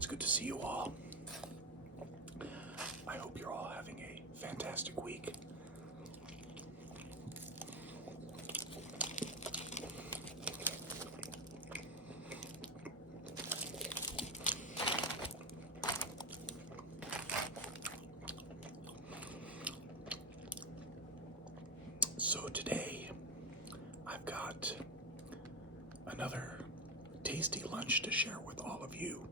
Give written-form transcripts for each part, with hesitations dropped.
It's good to see you all. I hope you're all having a fantastic week. So today, I've got another tasty lunch to share with all of you.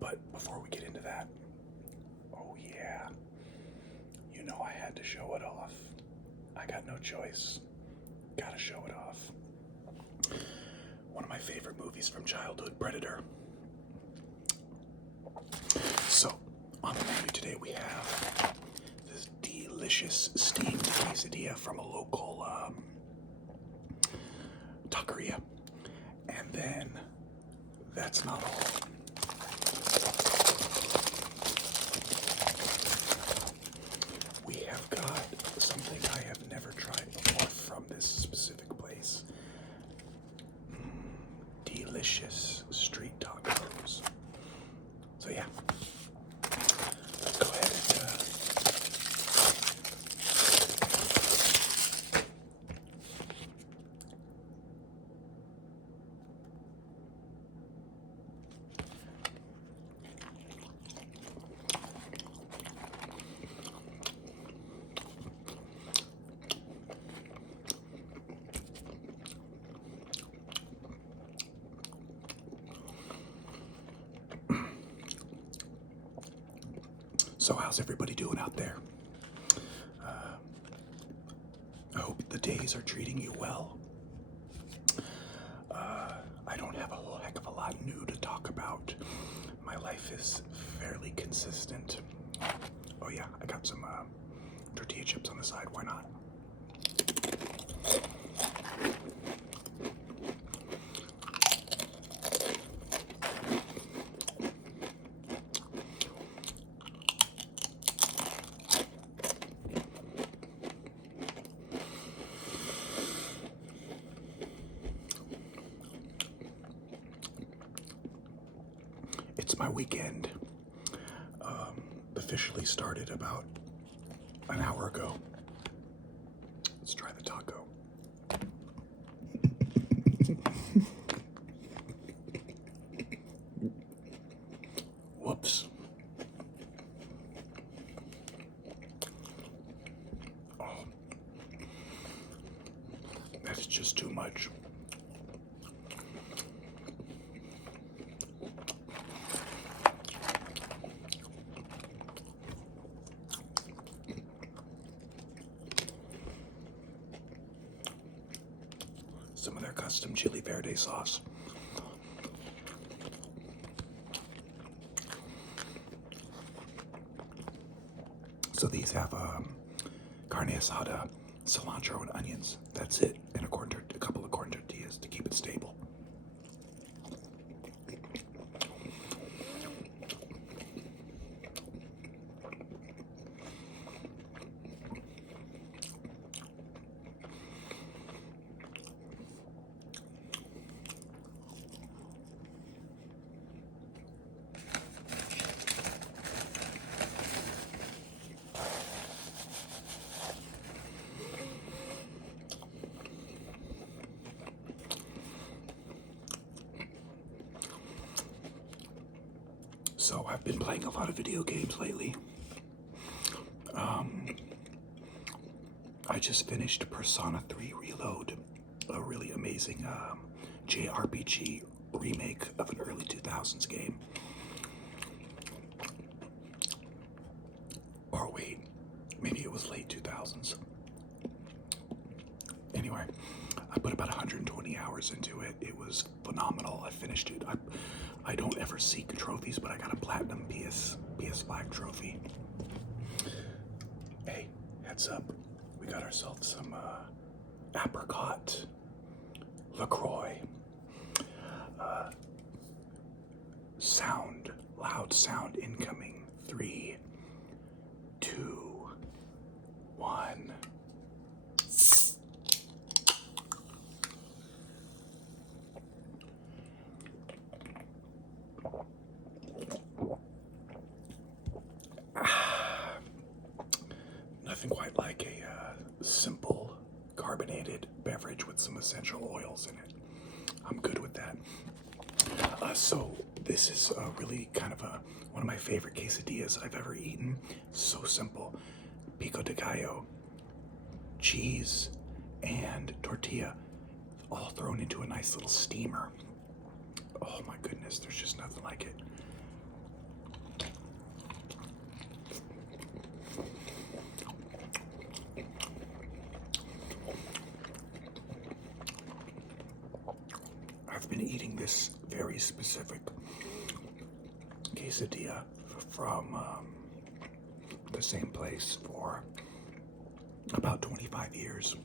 But before we get into that, oh yeah, you know I had to show it off. I got no choice. Gotta show it off. One of my favorite movies from childhood, Predator. So, on the menu today we have this delicious steamed quesadilla from a local taqueria. And then, that's not all. We have got something I have never tried before from this specific place. Delicious street tacos. So yeah, let's go ahead and so how's everybody doing out there? I hope the days are treating you well. I don't have a whole heck of a lot new to talk about. My life is fairly consistent. Oh yeah, I got some tortilla chips on the side, why not? It's my weekend. Officially started about an hour ago. Let's try the taco. Whoops. Oh, that's just too much. Some of their custom chili verde sauce. So these have carne asada, cilantro, and onions. That's it, and a couple of corn tortillas to keep it stable. So I've been playing a lot of video games lately. I just finished Persona 3 Reload, a really amazing JRPG remake of an early 2000s game. Or wait, maybe it was late 2000s. Anyway, I put about 120 hours into it. It was phenomenal. I finished it. I don't ever seek trophies, but I got a platinum PS5 trophy. Hey, heads up. We got ourselves some apricot LaCroix. Loud sound incoming. 3, 2, 1. kernels in it. I'm good with that. So this is really kind of one of my favorite quesadillas I've ever eaten. So simple. Pico de gallo, cheese, and tortilla all thrown into a nice little steamer. Oh my goodness, there's just nothing like it. I've been eating this very specific quesadilla from the same place for about 25 years.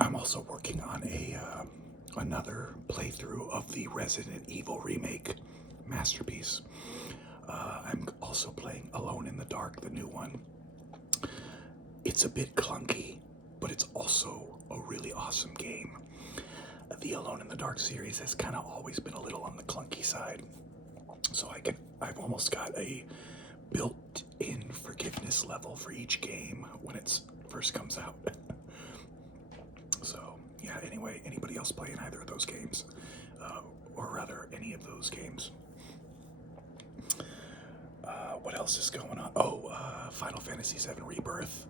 I'm also working on another playthrough of the Resident Evil remake masterpiece. I'm also playing Alone in the Dark, the new one. It's a bit clunky, but it's also a really awesome game. The Alone in the Dark series has kind of always been a little on the clunky side, so I've almost got a built-in forgiveness level for each game when it first comes out. So, yeah, anyway, anybody else playing either of those games? Or rather, any of those games? What else is going on? Oh, Final Fantasy VII Rebirth.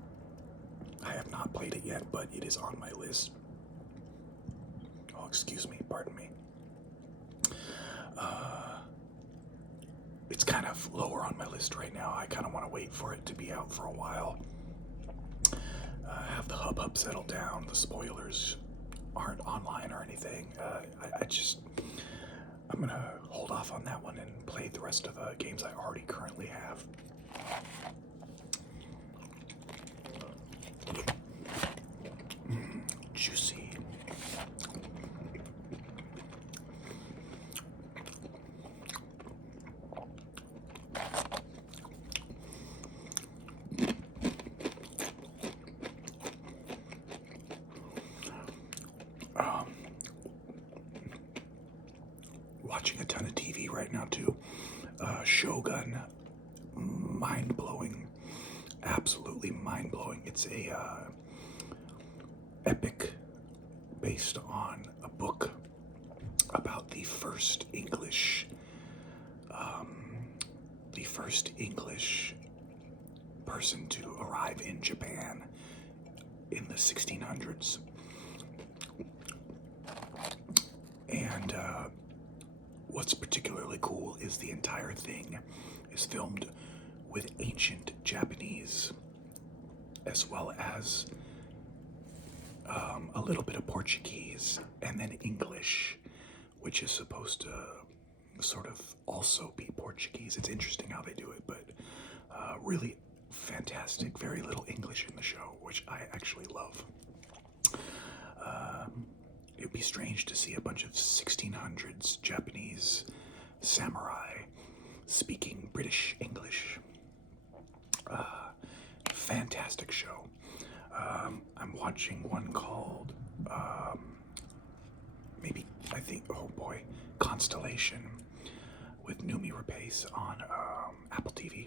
I have not played it yet, but it is on my list. Oh, excuse me, pardon me. It's kind of lower on my list right now. I kind of want to wait for it to be out for a while. Have the hubbub settle down. The spoilers aren't online or anything. I'm gonna hold off on that one and play the rest of the games I already currently have. Juicy. Watching a ton of TV right now too. Shogun, mind-blowing, absolutely mind-blowing. It's a epic based on a book about the first English person to arrive in Japan in the 1600s. And what's particularly cool is the entire thing is filmed with ancient Japanese as well as a little bit of Portuguese and then English, which is supposed to sort of also be Portuguese. It's interesting how they do it, but really fantastic. Very little English in the show, which I actually love. It would be strange to see a bunch of 1600s Japanese samurai speaking British English. Fantastic show. I'm watching one called, Constellation with Numi Rapace on Apple TV.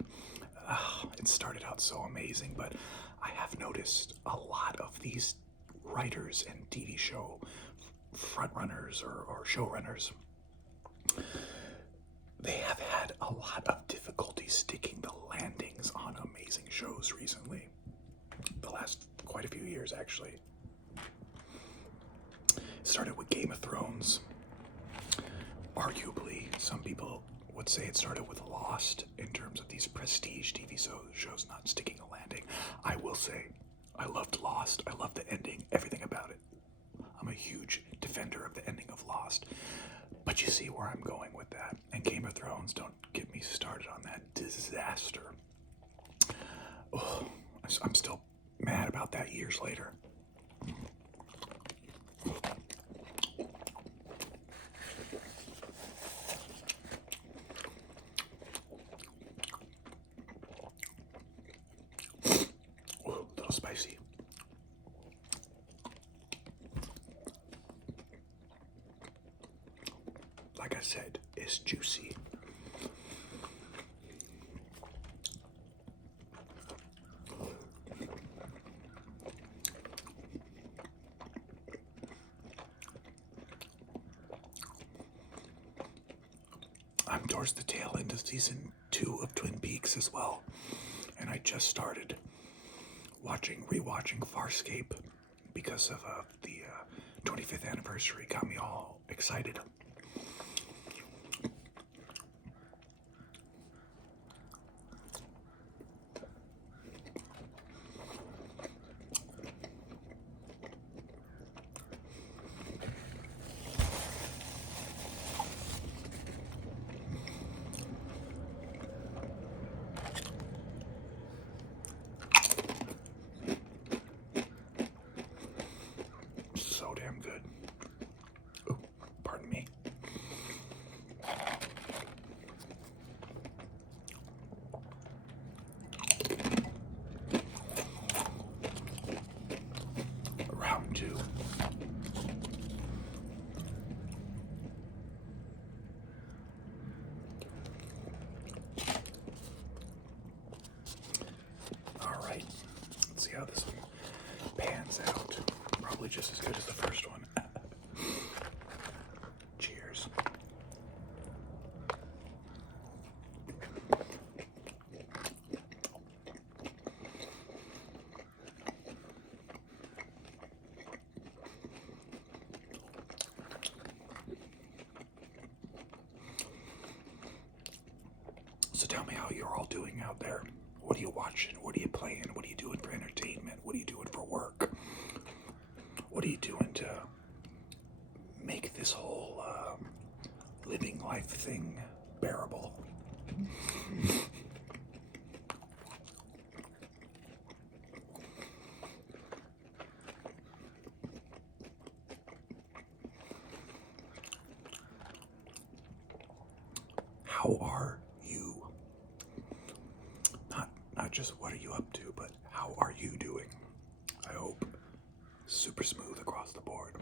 It started out so amazing, but I have noticed a lot of these writers and TV show frontrunners or showrunners, they have had a lot of difficulty sticking the landings on amazing shows recently. The last quite a few years, actually. It started with Game of Thrones. Arguably, some people would say it started with Lost in terms of these prestige TV shows not sticking a landing. I will say, I loved Lost. I loved the ending, everything about it. I'm a huge defender of the ending of Lost. But But you see where I'm going with that. And Game of Thrones, don't get me started on that disaster. Oh, I'm still mad about that years later. Oh, a little spicy. Like I said, it's juicy. I'm towards the tail end of season 2 of Twin Peaks as well, and I just started rewatching Farscape because of the 25th anniversary. Got me all excited. So damn good. Oh, pardon me. Round 2. All right. Let's see how this one pans out. Probably just as good as the first one. Cheers. So tell me how you're all doing out there. What are you watching? What are you playing? What are you doing for entertainment? What are you doing for work? What are you doing to make this whole living life thing bearable? How are you? Not just what are you up to, but how are you doing? I hope super smooth across the board.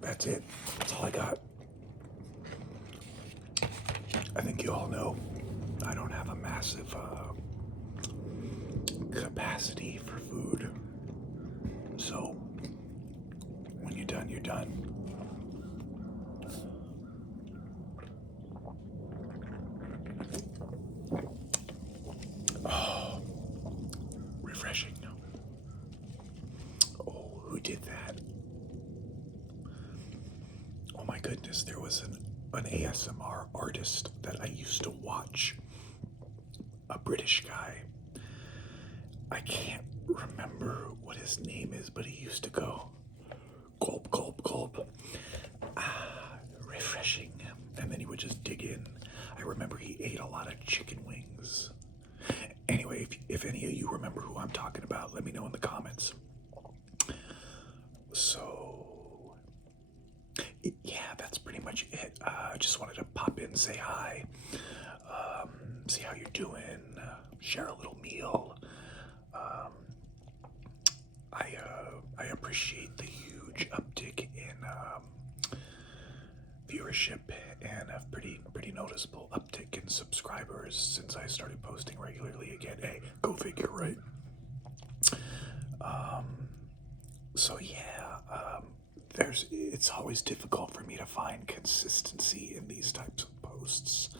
That's it. That's all I got. I think you all know I don't have a massive capacity for food. So when you're done, you're done. Oh, refreshing. Oh, who did that? Oh my goodness, there was an ASMR artist that I used to watch. A British guy. I can't remember what his name is, but he used to go gulp, gulp, gulp. Refreshing. And then he would just dig in. I remember he ate a lot of chicken wings. Anyway, if any of you remember who I'm talking about, let me know in the comments. So, yeah, that's pretty much it. I just wanted to pop in, say hi, see how you're doing, share a little meal. I appreciate the huge uptick viewership and a pretty noticeable uptick in subscribers since I started posting regularly again. Hey, go figure, right? So yeah, it's always difficult for me to find consistency in these types of posts,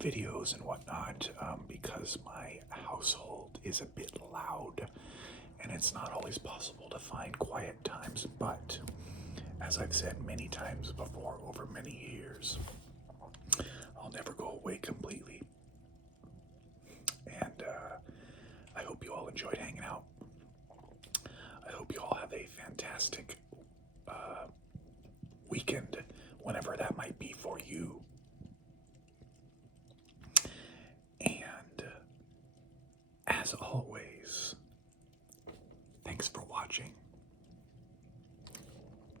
videos, and whatnot, because my household is a bit loud, and it's not always possible to find quiet times. But as I've said many times before, over many years, I'll never go away completely. And I hope you all enjoyed hanging out. I hope you all have a fantastic weekend